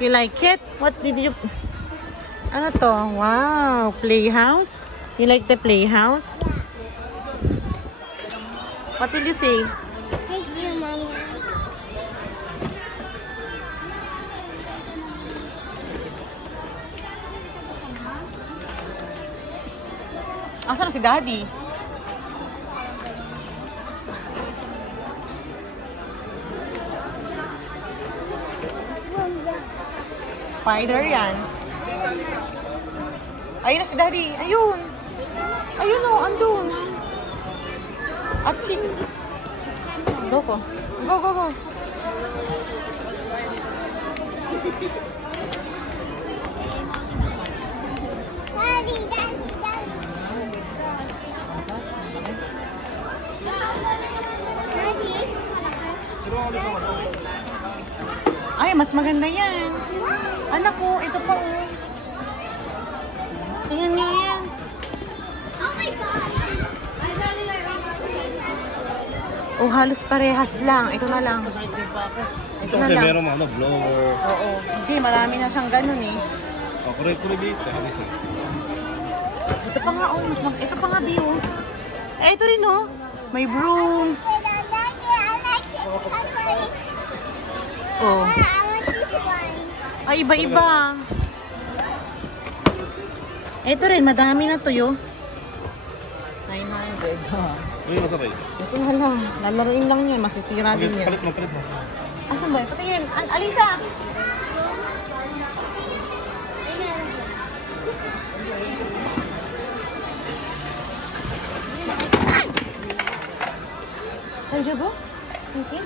You like it? What did you... Ano to? Wow, playhouse? You like the playhouse? What did you say? Thank you, Mommy. Asan na si Daddy? Spider yan. Ayun na si Daddy. Ayun. Ayun o, andun. Aching. Go ko. Go, go, go. Daddy, Daddy, Daddy. Daddy. Ay, mas maganda yan. Anak ko, ito pa oh. Tingnan niyo yan. Oh my God. Oh, halos parehas lang. Ito na lang. Ito na Kasi lang. meron mga blower. Oo. Hindi, marami na siyang ganun eh. Kure-kure dito. Ito pa nga oh, ito pa nga view. Eh, ito rin oh. May broom. I like it. Oh. I want this one. Ay, iba-iba. Ito rin, madami na to yo. 900. Ano yung masakay? Ito na lang. Lalaruin lang niya. Masisira din niya. Palit mo. Asan ba? Patingin. Alisa! Ay, Jabo? Okay.